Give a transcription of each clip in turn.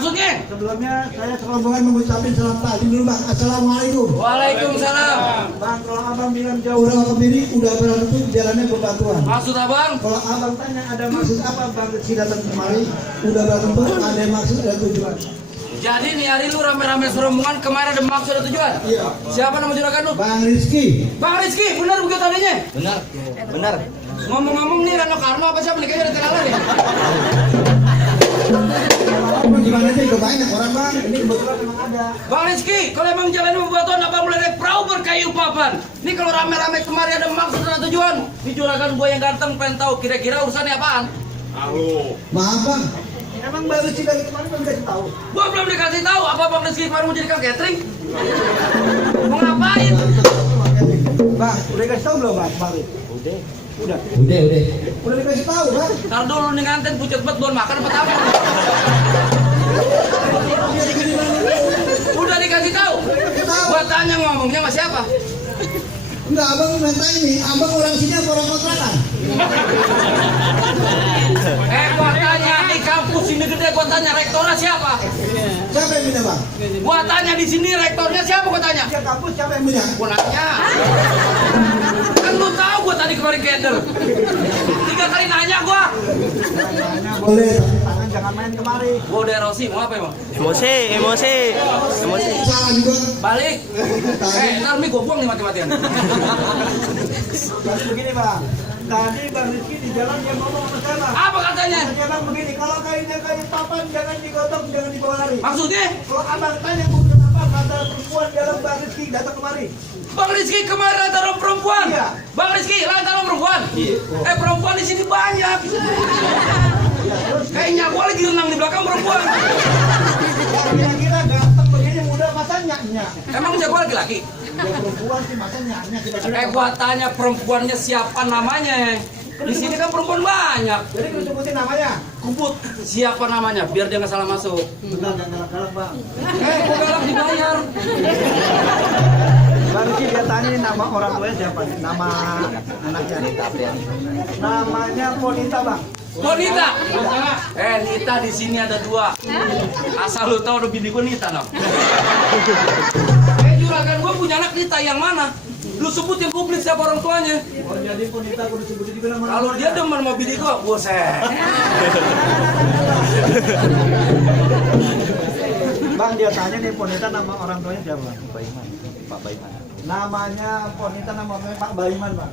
Maksudnya? Sebelumnya saya serombongan mengucapkan salam takdim dulu bang. Assalamualaikum. Waalaikumsalam. Bang, kalau abang bilang jauh ke kiri, udah berarti jalannya bebatuan. Maksud abang? Kalau abang tanya ada maksud apa bang Rizky datang kemari, udah berarti ada maksud ada tujuan. Jadi nih hari lu rame-rame serombongan kemarin ada maksud ada tujuan? Iya. Siapa nama juragan lu? Bang Rizky. Bang Rizky, benar begitu adanya? Benar. Ngomong-ngomong nih Rano Karno apa siapa nih kayaknya ada tenaga nih? Gimana sih? Udah banyak orang bang. Ini kebetulan memang ada. Bang Rizky, kalau emang jalan bebatuan apa mulai naik perahu berkayu papan? Ini kalau rame-rame kemarin ada maksud ada tujuan? Ini juragan gua yang ganteng pengen tahu kira-kira urusannya apaan? Maaf bang. Emang Bang Rizky dari kemarin belum dikasih tahu? Gua belum dikasih tahu apa Bang Rizky kemarin mau jadikan catering? Mau ngapain? Bang, udah dikasih tahu belum bang? Bang Rizky? Udah. Udah dikasih tahu bang. Ntar dulu nih nganten pucet bet belum makan apa apa? Udah dikasih tahu. Gua tanya ngomongnya sama siapa? Enggak, abang minta ini. Abang orang sini apa orang kontrakan? Gua tanya di kampus ini gede, gua tanya rektornya siapa? Siapa yang punya bang? Gua tanya di sini rektornya siapa? Gua tanya. Dia kampus siapa yang punya? Gua nanya. Kan lu tahu gua tadi kemarin keder. 3 kali nanya gua. Boleh, tapi tangan jangan main kemari. Gua udah erosi, mau apa emang? Emosi. Salah juga. Balik. Ntar mi gua buang nih mati-matian. Jadi begini bang. Tadi Bang Rizky di jalan dia ngomong sama saya bang. Apa katanya? Dia bilang begini, kalau kainnya kain papan jangan digotong, jangan dibawa lari. Maksudnya? Kalau abang tanya mungkin apa kata perempuan dalam Bang Rizky datang kemari. Bang Rizky kemarin lantaran perempuan. Iya. Bang Rizky lantaran perempuan. Iya. Perempuan di sini banyak. Kayaknya gua lagi renang di belakang perempuan. Ya, kira-kira ganteng begini muda masa nyak-nyak. Emang jago laki-laki? Ya perempuan sih masa nyak-nyak kira-kira. Gua tanya perempuannya siapa namanya. Di sini kan perempuan banyak. Jadi lu sebutin namanya. Kubut siapa namanya biar dia nggak salah masuk. Benar jangan galak-galak bang. Gua galak dibayar. Bang Rizky dia tanya ini nama orang tuanya siapa nih? Nama anaknya. Namanya Ponita bang. Bonita. Nita di sini ada 2. Asal lu tahu ada bini gua Nita no. Juragan gua punya anak Nita yang mana? Lu sebutin publik siapa orang tuanya. Oh jadi Ponita aku disebutin juga nama. Kalau dia demen mau bini gua, buset. Bang dia tanya nih Ponita nama orang tuanya siapa? Pak Baiman. Namanya Ponita nama orangnya Pak Baiman bang.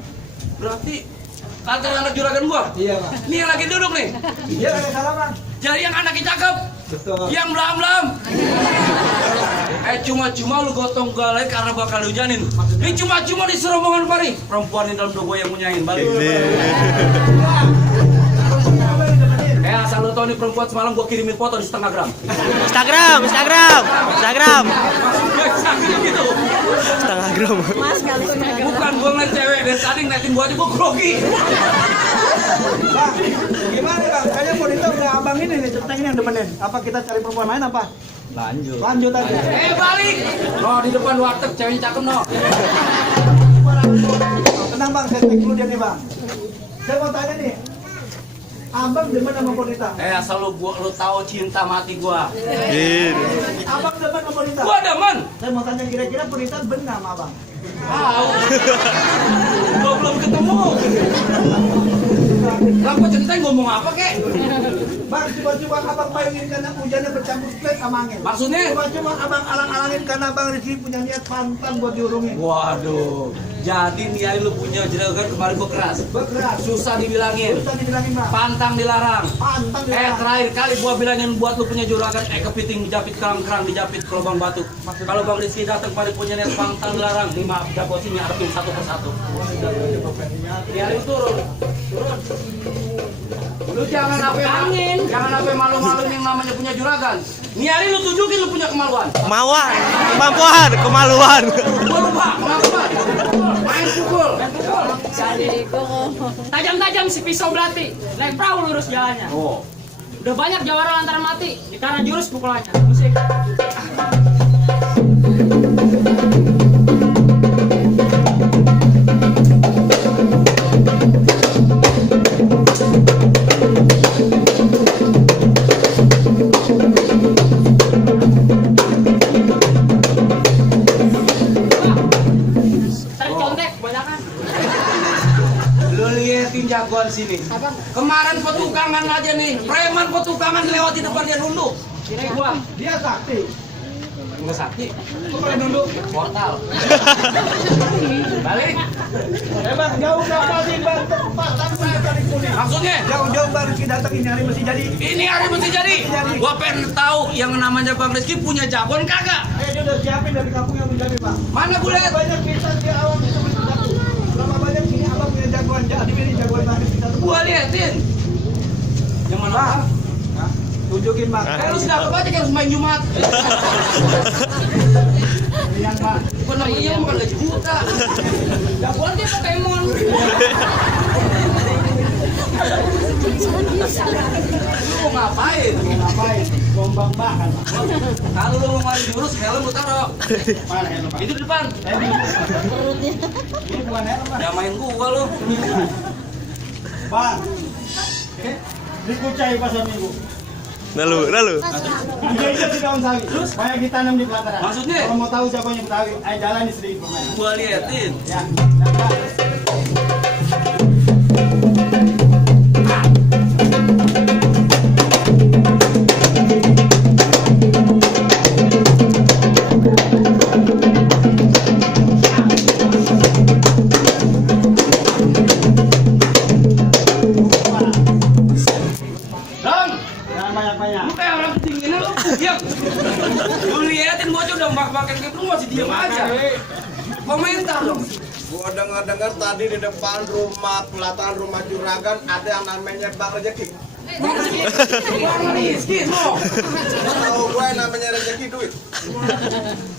Berarti kantor anak juragan gua. Iya bang. Ini yang lagi duduk nih. Iya nggak salah bang. Jadi yang anaknya cakep, Betul. yang belam-belam. Cuma-cuma lu gotong galai karena bakal hujanin. Ini cuma-cuma di serombongan pari. Perempuan di dalam dogo yang munyain balik. Asal lu tau nih perempuan semalam gua kirimin foto di setengah gram. Instagram. Sakit gitu. Setengah gram. Bukan gua ngeliat cewek dari tadi ngeliatin gua aja gua grogi. Bang, gimana bang? Kayaknya Ponita udah abang ini nih cerita ini yang demenin. Apa kita cari perempuan lain apa? Lanjut aja. Balik. No di depan warteg ceweknya cakep no. Tenang bang, saya cek dulu dia nih bang. Saya mau tanya nih. Abang demen sama Ponita? Asal lu tahu cinta mati gua. Abang demen sama Ponita? Gua demen. Saya mau tanya kira-kira Ponita bener sama abang? Tahu. Gua belum ketemu. Lah gua ceritain ngomong apa kek? Bang, coba-coba abang bayangin karena hujannya bercampur flat sama angin. Maksudnya? Coba-coba abang alang-alangin karena Bang Rizky punya niat pantang buat diurungin. Waduh. Jadi nih lu punya jeragan kemarin gua keras. Berkeras. Susah dibilangin. Susah dibilangin bang. Pantang dilarang. Pantang dilarang. Terakhir kali gua bilangin buat lu punya juragan kepiting dijapit kerang-kerang dijapit ke lubang batu. Kalau Bang Rizky datang pada punya niat pantang dilarang, nih maaf jago sini harapin satu persatu. Biarin turun. Lu jangan apa malu-maluin yang namanya punya juragan. Nih hari lu tunjukin lu punya kemaluan. Kemaluan. Gua lupa, kemaluan. Main pukul. Tajam-tajam si pisau belati, naik perahu lurus jalannya. Oh. Udah banyak jawara lantaran mati, di karena jurus pukulannya. Musik. sini. Kemarin petukangan aja nih, preman petukangan lewat di depan dia nunduk. Kirain gua. Dia sakti. Enggak sakit. Kok pada nunduk? Portal. Balik. Bang, jauh berapa sih bang? Pak, langsung cari kuning. Maksudnya? Jauh-jauh Bang Rizky datang ini hari mesti jadi. Ini hari mesti jadi. Gua pengen tahu yang namanya Bang Rizky punya jagoan kagak? Dia udah siapin dari kampung yang menjadi Bang. Mana gue lihat? Banyak kisah dia awam itu satu. Berapa banyak sini abang punya jagoan, jadi ini jagoan Bang Rizky satu. Gua liatin. Yang mana Bang? Hah? Tunjukin Bang. Lu sudah apa aja harus main Jumat. Yang Bang. Bukan namanya bukan gaji buta. Jagoan dia Pokemon. Lu mau ngapain? Ngapain? Gombang bahan. Kalau lu mau ngeluarin jurus, helm lu taruh. Mana helm Bang? Itu di depan. Ini bukan helm Bang. Ya main gua lu. Bang. Dikucai pasar minggu. Lalu. Dia di daun sawi. Terus banyak ditanam di pelataran. Maksudnya? Kalau mau tahu siapa yang Betawi, ayo jalan di sedikit permainan. Gua liatin. Ya. Dan Jangan banyak-banyak. lu kayak orang ketinggian lu diam. Lu liatin gua aja udah bak-bakan kayak lu masih diam aja. Komentar dong. Gua dengar-dengar tadi di depan rumah pelataran rumah juragan ada yang namanya Bang Rezeki. Bang Rizky, no. Tahu gue yang namanya Rezeki duit.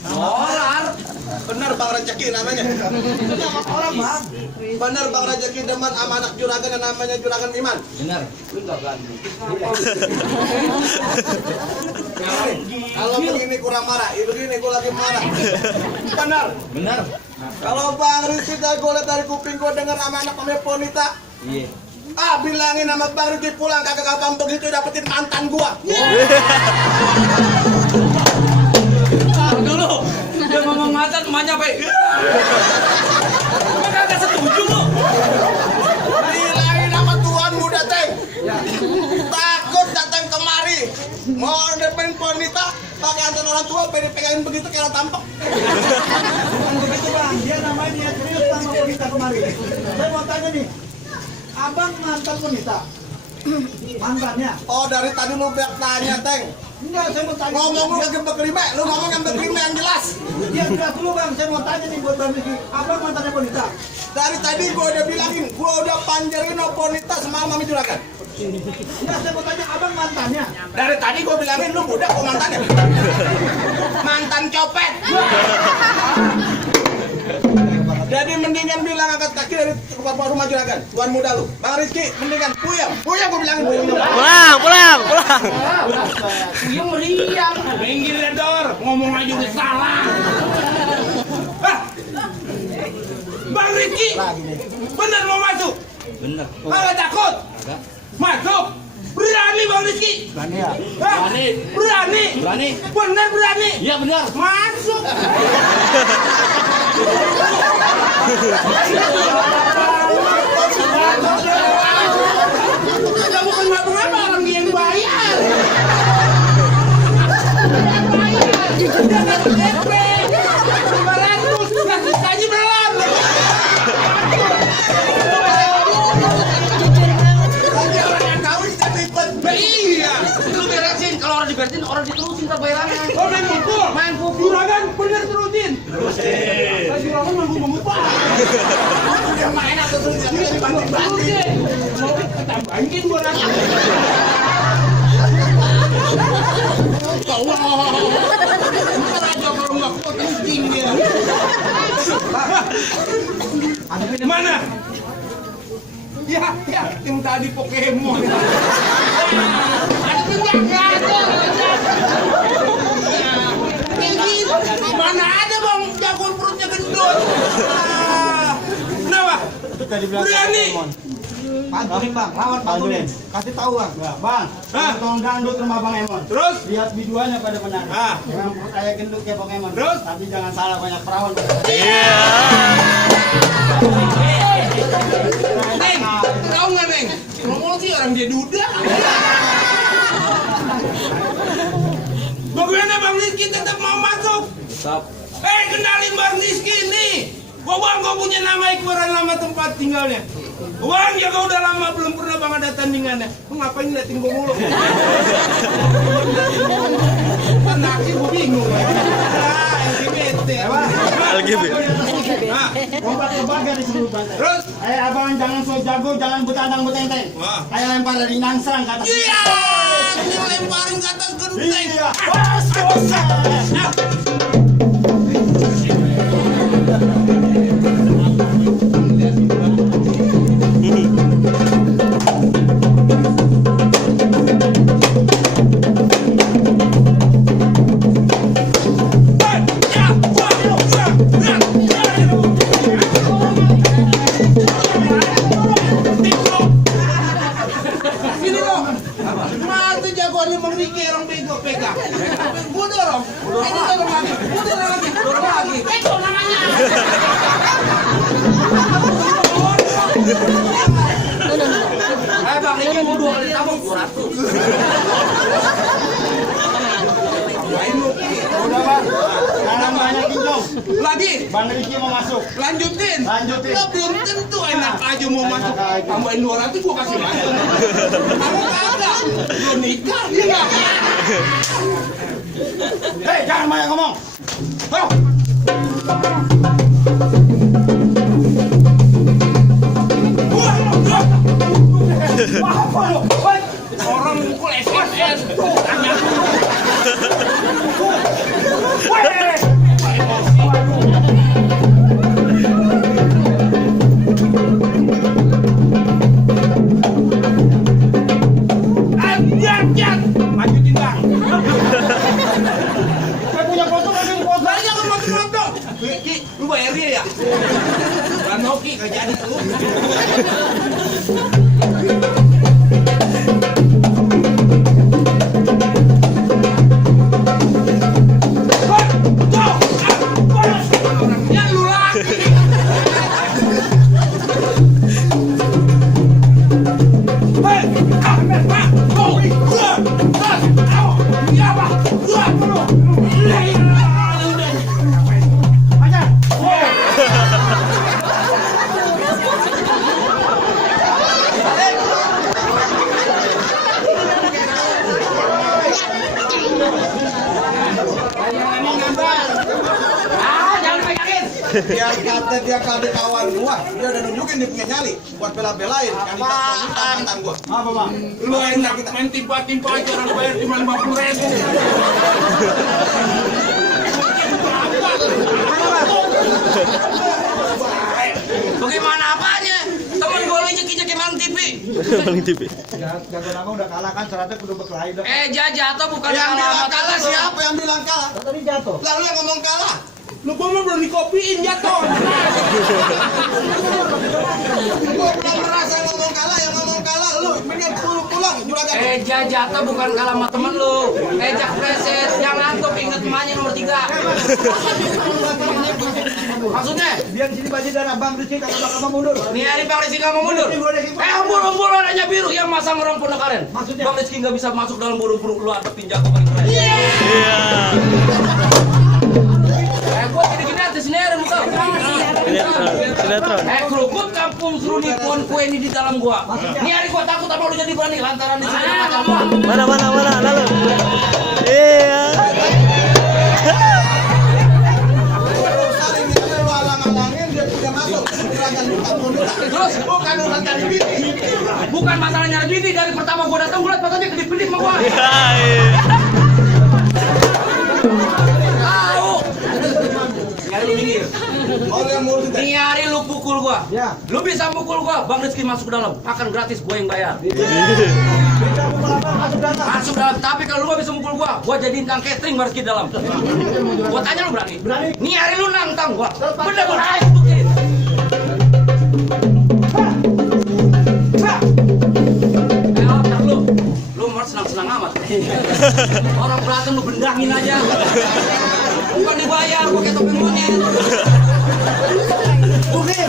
Dolar. Bener Bang Rezeki namanya. Orang Bang. Bener Bang Rezeki demen sama anak juragan yang namanya Juragan Iman. Benar. Lu enggak ganti. Kalau begini kurang marah, begini gue lagi marah. Bener. Benar. Kalau Bang Rizky tadi gue liat dari kuping gue denger sama anak namanya Ponita. Iya. Ah bilangin sama Bang Rizky pulang kagak gampang begitu dapetin mantan gua. Dulu dia ngomong mantan emaknya apa? Gua kagak setuju lu. Bilangin sama Tuhan muda Teng. Takut datang kemari. Mau depan Ponita pakai antar orang tua pengen pegangin begitu kayak tampok. Bukan begitu Bang, dia namanya dia serius sama wanita kemarin. Saya mau tanya nih, abang mantan wanita? Mantannya? Oh dari tadi lu banyak tanya Teng. Enggak, saya mau tanya. Ngomong lu lagi bekerima, lu ngomong yang bekerima yang jelas. Dia jelas dulu Bang, saya mau tanya nih buat Bang Rizky. Abang mantannya wanita? Dari tadi gua udah bilangin, gua udah panjerin Ponita sama Mami Juragan. Enggak, saya mau tanya abang mantannya? Dari tadi gua bilangin lu budak kok mantannya. Mantan copet. Jadi mendingan bilang angkat kaki dari rumah juragan. Tuan muda lu. Bang Rizky, mendingan puyeng. Puyeng gua bilangin puyeng. Pulang. Dia meriang. Minggir ya Dor, ngomong aja udah salah. Hah? Bang Rizky, bener mau masuk? Bener. Kagak takut? Masuk. Berani Bang Rizky? Berani ya? Hah? Berani. Bener berani? Iya bener. Masuk. Kamu bukan ngapa-ngapa orang dia yang bayar. Dia ngasih DP 500, ngasih gaji belum. Orang yang kawin kita ribet. Iya, lu beresin. Kalau orang diberesin, orang diterusin tak bayarannya. Oh, main pukul? Main pukul. Juragan bener terusin? Saya juragan manggung Pak. Dia main atau tuh dia dibanting-banting. Mau tambahin 200. Ntar aja kalau nggak kuat kencing dia. Mana? Ya, yang tadi Pokemon. Ada penjaga. Mana ada bang jagoan perutnya gendut. Kenapa? Berani. Pantunin Bang, lawan pantunin. Kasih tahu Bang. Ya, Bang. Tolong dangdut rumah Bang Emon. Terus? Lihat videonya pada menari. Dengan perut ayah gendut kayak Bang Emon. Terus? Tapi jangan salah banyak perawan. Iya. Neng, tahu nggak Neng? Ngomong sih orang dia duda. Bagaimana Bang Rizky tetap mau masuk? Tetap. Kenalin Bang Rizky nih. Bang, kau punya nama ikuran nama tempat tinggalnya. Bang, ya kau udah lama belum pernah Bang ada tandingannya. Lu ngapain ngeliatin gua mulu? Kan laki gua bingung. LGBT. LGBT. Nah, Lompat lembaga di seluruh bantai. terus? Abang jangan so jago, jangan butandang butenteng. Wah. Kayak lempar dari nangsang ke atas. Iya, ini lemparin ke atas genteng. Iya. Bos, dosa. Sini dong. Mati jagoannya Bang Rizky orang bego pegang. Gua dorong. Ini dorong lagi. Gua dorong lagi. Dorong lagi. Bego namanya. Bang Rizky mau 2 kali tabung 200. Udah bang, jangan banyakin dong. Lagi. Bang Rizky mau masuk. Lanjutin. Lanjutin. Lo belum tentu enak aja mau masuk. Tambahin 200 gua kasih masuk. Kamu kagak. Lo nikah dia nggak? Hei, jangan banyak ngomong. Bang. Orang mukul SMS. Lanjutin bang. Saya punya foto, kasih foto. Lah jangan foto-foto. Ki, lu bayar dia ya? Kan hoki gak jadi lu. Orangnya lu lagi. Jangan pegangin. Biar kata dia kade kawan gua, dia udah nunjukin dia punya nyali buat bela-belain yang minta mantan gua. Apa bang? Lu enak main timpa-timpa aja orang bayar cuma 50.000. Bagaimana apanya? Temen gue lu injek-injek emang TV. Paling TV. Jago nama udah kalah kan, syaratnya kudu berkelahi dong. Jatuh bukan Yang bilang sama kalah temen lu. siapa yang bilang kalah? Tadi jatuh. Lalu yang ngomong kalah. Lu gua mah belum dikopiin jatuh. Gua belum merasa ngomong kalah, yang ngomong kalah lu. Mendingan pulang juragan. Jatuh bukan kalah sama temen lu. Jak preset, yang ngantuk inget emaknya nomor 3. Maksudnya? Dia di sini baju darah Bang Rizky kagak bakal mundur. Nih hari Bang Rizky nggak mau mundur. Umbul warnanya biru yang masang orang pun karen. Maksudnya? Bang Rizky nggak bisa masuk dalam buru-buru lu adepin jago paling keren. Iya. Gua gini-gini artis sinetron bukan? Sinetron. Kerupuk kampung seruni pohon kue ini di dalam gua. Nih hari gua takut apa lu jadi berani lantaran di sini macam gua. Mana lalu. Iya. Saling ini lu alang-alangin dia punya masuk. Juragan bukan wanita. Terus Bukan urusan dari bini. bukan masalah nyari bini, dari pertama gua datang gua liat matanya kedip-kedip sama gua. Iya. Tahu. Nyari lu minggir. Mau yang mau kita. Nih hari lu pukul gua. Ya. Lu bisa pukul gua, Bang Rizky masuk ke dalam. Makan gratis gua yang bayar. Bisa pukul apa masuk dalam. Masuk dalam, tapi kalau lu gak bisa mukul gua jadi intang catering Bang Rizky dalam. Gua tanya lu berani? Berani. Nih hari lu nantang gua. Bener-bener ayo buktiin. Otak lu mau senang-senang amat. Orang berantem lu bendangin aja. Bukan dibayar, gua kayak topeng monyet. Oke.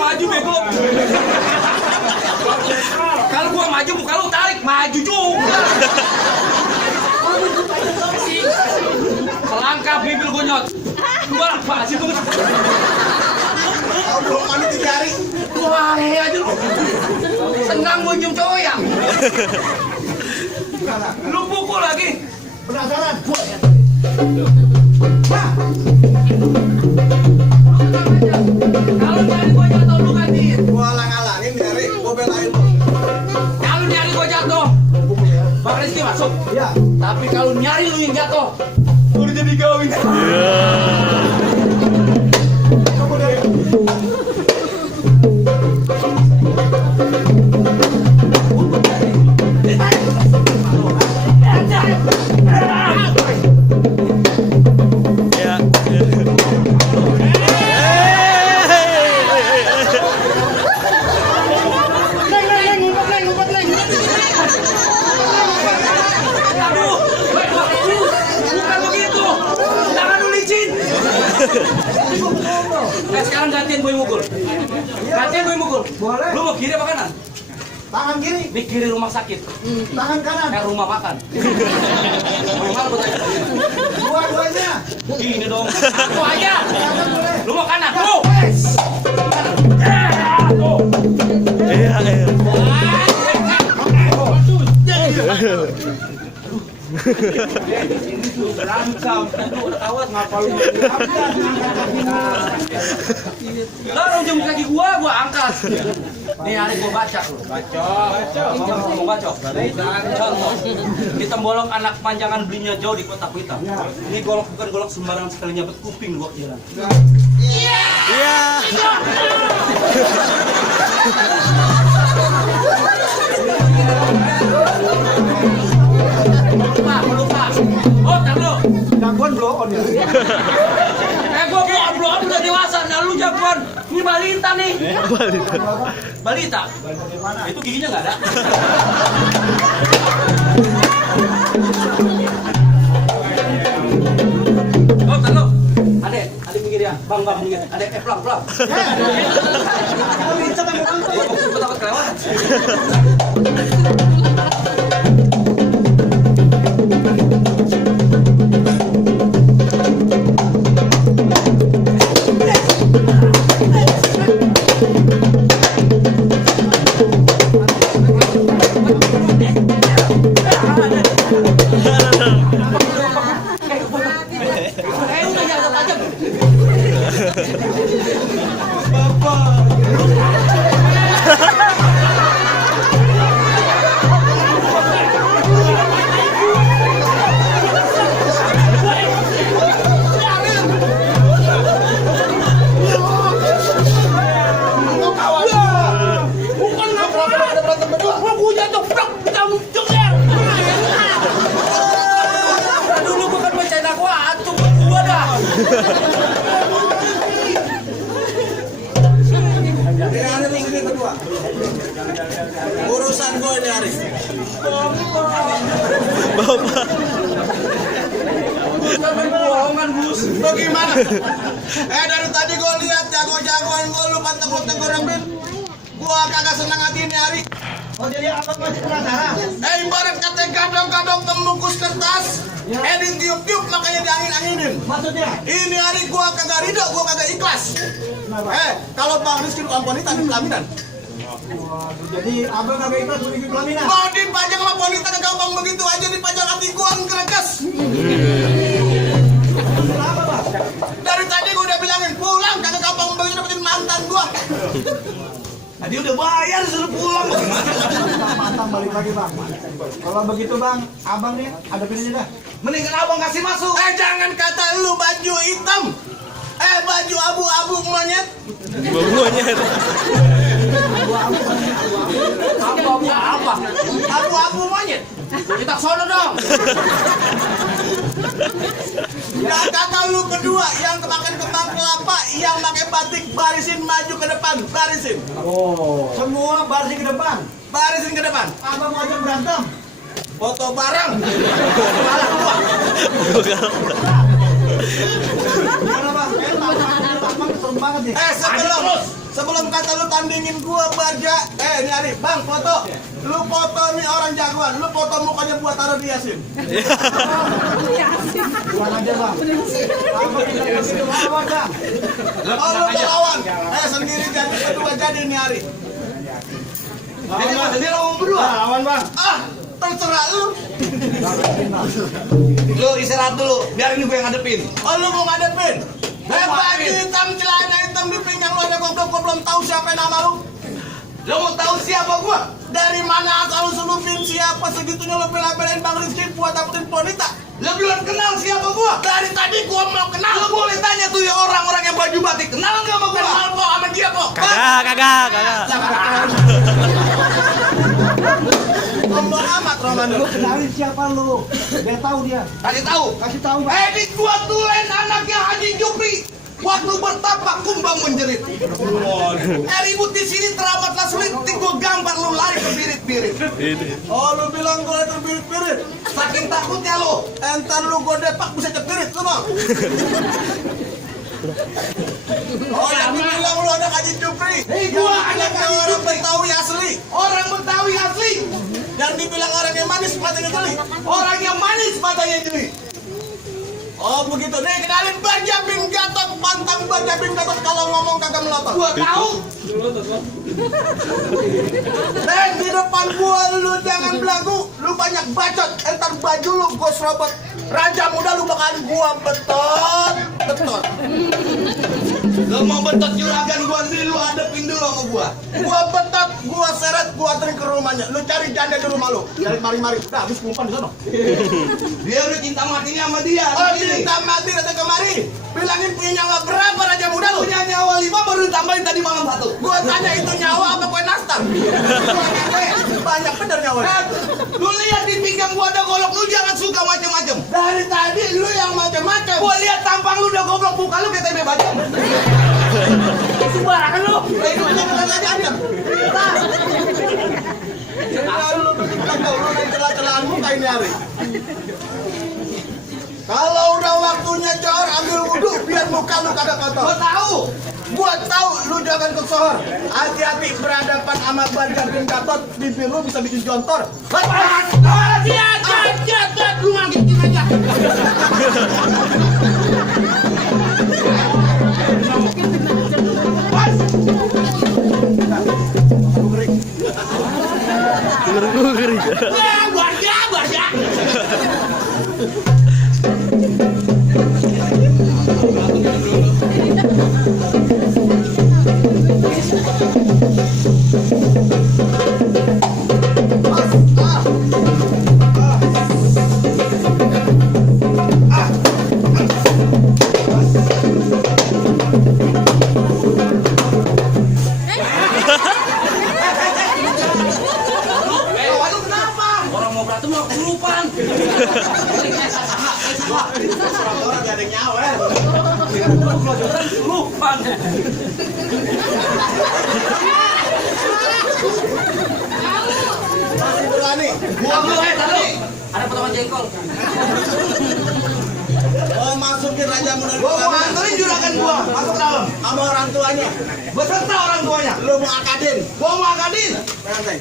maju bego. Kalau gua maju muka lu tarik, maju juga. Selangkah bibir gua nyot. Gua apa sih tuh? Kalau belum mandi 3 hari. Wah, aja lu. Senang gua nyium cowok ya. Lu pukul lagi. Penasaran? Kalau nyari gua jatuh lu gantiin. Gua alang-alangin nyari, gua belain lu. Kalau nyari gua jatuh, Bang Rizky masuk. Iya. Tapi kalau nyari lu yang jatuh, udah jadi gawin. Coba deh. Ya. Aduh, bukan begitu. Jangan lu licin. Sekarang gantian gue mukul. Gantian gue mukul. Boleh. Lu mau kiri apa kanan? Tangan kiri, Di kiri rumah sakit, tangan kanan. rumah makan. Mau mana buat Dua-duanya. Gini dong. Aku aja. Lu mau kanan? Tuh. Tuh. Iya, iya. Berantem, lu ketawa ngapa lu? Lah ujung kaki gua angkat. Nih hari gua baca lu. Mau baca. Contoh. Kita bolong anak panjangan belinya jauh di kota Kuita. Ini golok bukan golok sembarangan sekali nyabet kuping gua jalan. Iya. Lupa. Oh, tar lu. Jagoan blow on ya. Gua blow on udah dewasa, nah lu jagoan. Ini balita nih. Balita. Itu giginya nggak ada. Oh, tar lu. Adek minggir ya. Bang minggir. Adek, pelang. Gua takut kelewatan. Udah jangan tajam. Dulu bukan bencana gua, antum gua dah. Ini hari lu sini kedua. Urusan gue ini hari. Bapak. Bohongan, Gus. Bagaimana? Dari tadi gue lihat jago-jagoan gue lu pantang-pantang orang bin. Gua kagak senang hati ini hari. Oh jadi apa masih penasaran? Ibarat kata kadang-kadang pembungkus kertas, edit tiup-tiup makanya diangin-anginin. Maksudnya? Ini hari gua kagak ridho, gua kagak ikhlas. Kalau Bang Rizky amponi tadi pelaminan. Jadi abang kagak ikhlas bikin pelaminan? Mau dipajang lah wanita gampang begitu aja dipajang hati gua ngereges. Kenapa Bang? Dari tadi gua udah bilangin pulang kagak gampang begitu dapetin mantan gua. Tadi udah bayar suruh pulang. Mantan balik lagi Bang. Kalau begitu Bang, abang nih ada pilihnya dah. Mendingan abang kasih masuk. Jangan kata lu baju hitam. Baju abu-abu monyet. Monyet. Apa? Abu-abu monyet. Kita sono dong. Ya kata lu kedua yang kemakan kembang kelapa, yang pakai batik barisin maju ke depan, barisin. Oh. Semua barisin ke depan. Barisin ke depan. Abang mau ajak berantem. Foto bareng. Kalah gua. Gimana Bang? Tampang serem banget sebelum kata lu tandingin gua Barja, ini Ari, Bang foto. Lu foto nih orang jagoan, lu foto mukanya buat taruh di Yasin. Buat aja Bang. Oh lu lawan, sendiri jadi kedua jadi nih Ari. Jadi mas sendiri lawan berdua. Lawan Bang. Terserah lu. Lu istirahat dulu, biar ini gue yang ngadepin. Oh lu mau ngadepin? Baju hitam, celana hitam di pinggang lu ada goblok, gua belum tahu siapa nama lu. Lu mau tahu siapa gua? Dari mana asal lu selupin siapa segitunya lu bela-belain Bang Rizky buat dapetin Ponita? Lu belum kenal siapa gua? Dari tadi gua mau kenal. Lu boleh tanya tuh ya orang-orang yang baju batik, kenal enggak sama gua? Kenal kok sama dia kok. Kagak. Sombong amat Roman lu. Kenalin siapa lu? Biar tahu dia. Kasih tahu. Di gua tulen anaknya Haji Jupri. Waktu bertapak kumbang menjerit. Ribut di sini teramatlah sulit. Gua gambar lu lari terbirit-birit. Oh lu bilang gua terbirit-birit. Saking takutnya lu. Entar lu gua depak bisa cepirit lu mau. Oh yang bilang lu ada Haji Jupri. Gua anak orang Betawi asli. Orang Betawi asli. Yang dibilang orang yang manis matanya jeli. Orang yang manis matanya jeli. Oh begitu. Nih kenalin Barja bin Gatot. Pantang Barja bin Gatot kalau ngomong kagak melotot. Gua tahu. Di depan gua lu jangan belagu. Lu banyak bacot. Entar baju lu gua serobot. Raja muda lu bakalan gua betot. Lu mau betot juragan gua sendiri lu hadapin dulu sama gua. Gua betot, gua seret, gua anterin ke rumahnya. Lu cari janda di rumah lu. Cari mari-mari. Udah habis kumpan di sana. Dia udah cinta matinya sama dia. Oh, cinta mati datang kemari. Bilangin punya nyawa berapa Raja muda lu? Punya nyawa 5 baru ditambahin tadi malam 1. Gua tanya itu nyawa apa kue nastar? Banyak bener nyawa. Lu lihat di pinggang gua ada golok, lu jangan suka macem-macem. Dari tadi lu yang macem-macem. Gua lihat tampang lu udah goblok, muka lu kayak tempe bacem. Sembarangan lu. Itu bener aja. Lu naik celah-celahan muka ini Ari. Kalau udah waktunya johor ambil wudhu biar muka lu kagak kotor. Gua tahu lu jangan ke sohor. Hati-hati berhadapan sama Barja bin Gatot, bibir lu bisa bikin jontor. Dia lu ngagetin aja. Barja. Orang mau berantem mau kelupaan. Orang gak ada nyawa. Kelupaan. Masih berani. Tadi. Ada potongan jengkol. Oh masukin Raja muda. Gua mau anterin juragan gua masuk ke dalam sama orang tuanya. Beserta orang tuanya. Lu mau akadin? Gua mau akadin. Santai.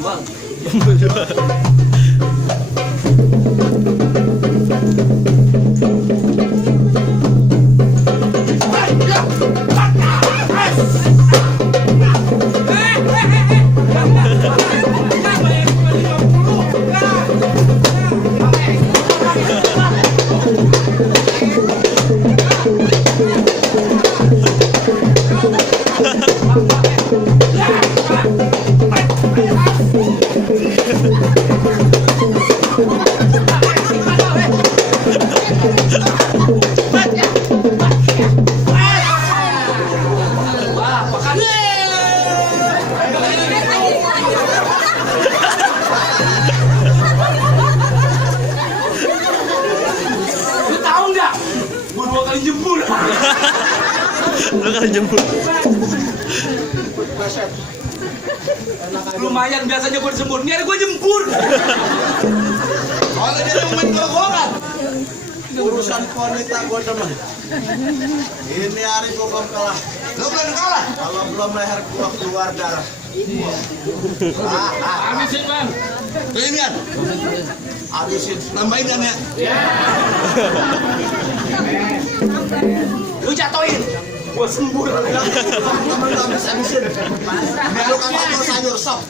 Bang. Lu kali jemput. Lumayan biasa jempur-jempur. Ini ada gue jempur. Kalau jadi main kerogokan. Urusan wanita gue demen. Ini hari gue belum kalah. Lo belum kalah? Kalau belum leher gue keluar darah. Habisin bang. Ini kan? Habisin. Tambahin kan ya? Lu jatuhin. Gue sembur. Habisin. Biar lu kan makan sayur sop.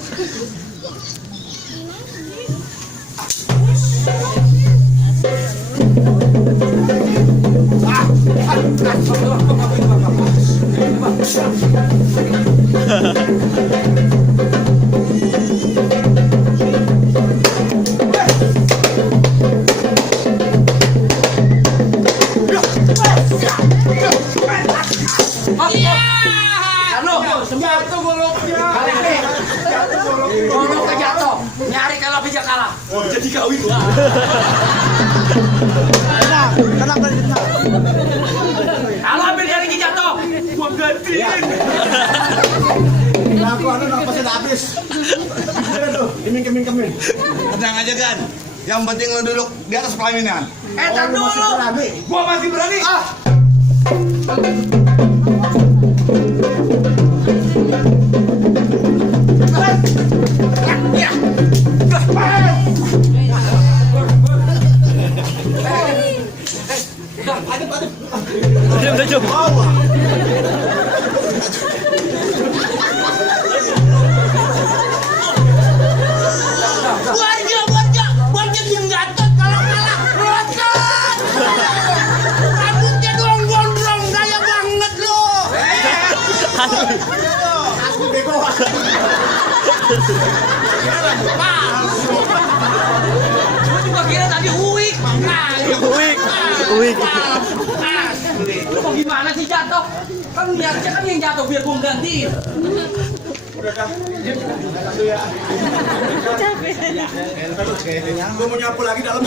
Golok jatuh. Nyari kalau bisa kalah. Oh, jadi kawin. Tenang tadi tenang. Kalau ambil dari jatuh, gua gantiin. Aku napasnya udah habis. Aduh, kemin. Tenang aja kan. Yang penting lo duduk di atas pelaminan. Tar dulu. Gua masih berani. Tajam. Warga yang gatot kalau kalah rotot. Rambutnya doang gondrong, gaya banget lo. Aku bego. Gua juga kira tadi uik. Uik. Lu mau gimana sih jatuh? Kan niatnya kan yang jatuh biar gua gantiin. Gue mau nyapu lagi dalam.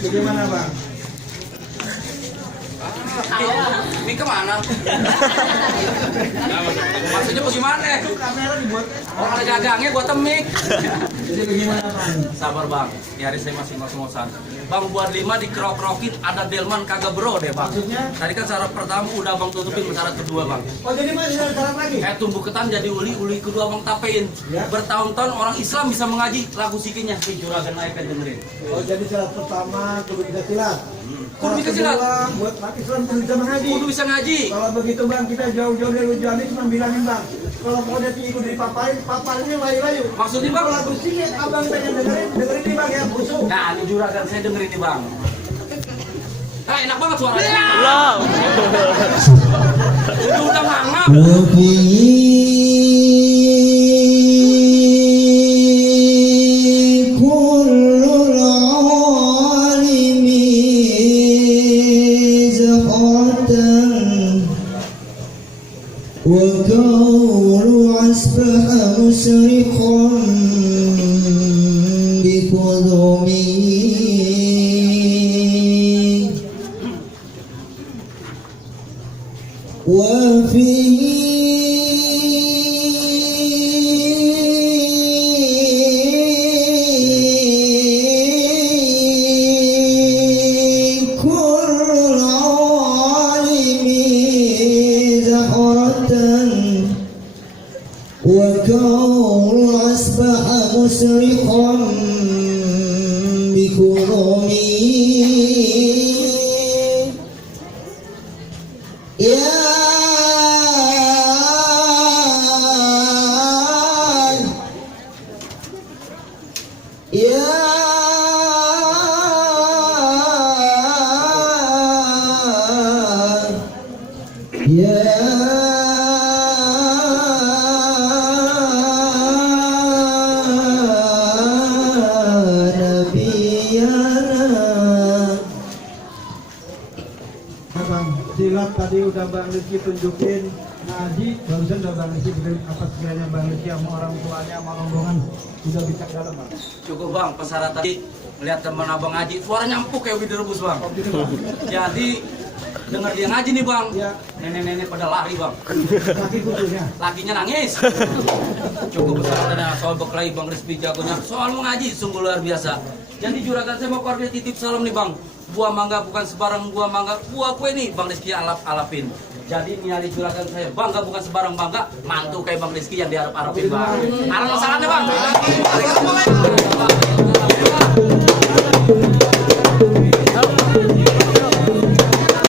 Bagaimana bang? Ini kemana? Maksudnya bagaimana? Kamera dibuat. Orang ada gagangnya gua temik. Jadi bagaimana bang? Sabar bang, di hari saya masih ngos-ngosan. Bang buat 5 dikerok-kerokin, ada delman kagak bro deh bang. Maksudnya? Tadi kan syarat pertama udah bang tutupin, syarat kedua bang. Oh jadi masih ada syarat lagi? Tumbuh ketan jadi uli kedua bang tapein. Ya. Bertahun-tahun orang Islam bisa mengaji lagu sikinya. Si juragan naik kan dengerin. Oh jadi syarat pertama kudu bisa silat. Kudu bisa silat. Kedua, buat umat Islam kudu bisa mengaji. Kudu bisa ngaji. Kalau begitu bang, kita jauh-jauh dari Ujani cuma bilangin bang, kalau mau dia ikut dari papalinnya layu-layu. Maksudnya bang? Kalau lagu sini abang pengen dengerin nih bang ya, busuk. Nah ini juragan saya dengerin nih bang. Nah enak banget suaranya. Wow. Udah ngangap. وكون أصبح مسرقا بقدمه وكون أصبح مسرقا بكرمه Silat tadi udah Bang Rizky tunjukin, ngaji barusan udah Bang Rizky bikin apa sekiranya Bang Rizky sama orang tuanya sama rombongan udah bisa ke dalam bang. Cukup bang, persyaratan tadi melihat teman abang ngaji, suaranya empuk kayak udah direbus bang. Jadi dengar dia ngaji nih bang, Ya. nenek-nenek pada lari bang, Kaki khususnya. lakinya nangis. Cukup besar dan soal berkelahi bang Rizky jagonya, soal mengaji sungguh luar biasa. Jadi juragan saya mau keluarga titip salam nih bang, buah mangga bukan sebarang buah mangga, buah kue nih bang Rizky alapin. Jadi nyari juragan saya bangga bukan sebarang bangga, mantu kayak bang Rizky yang diharap-harapin bang. Alhamdulillah salamnya bang.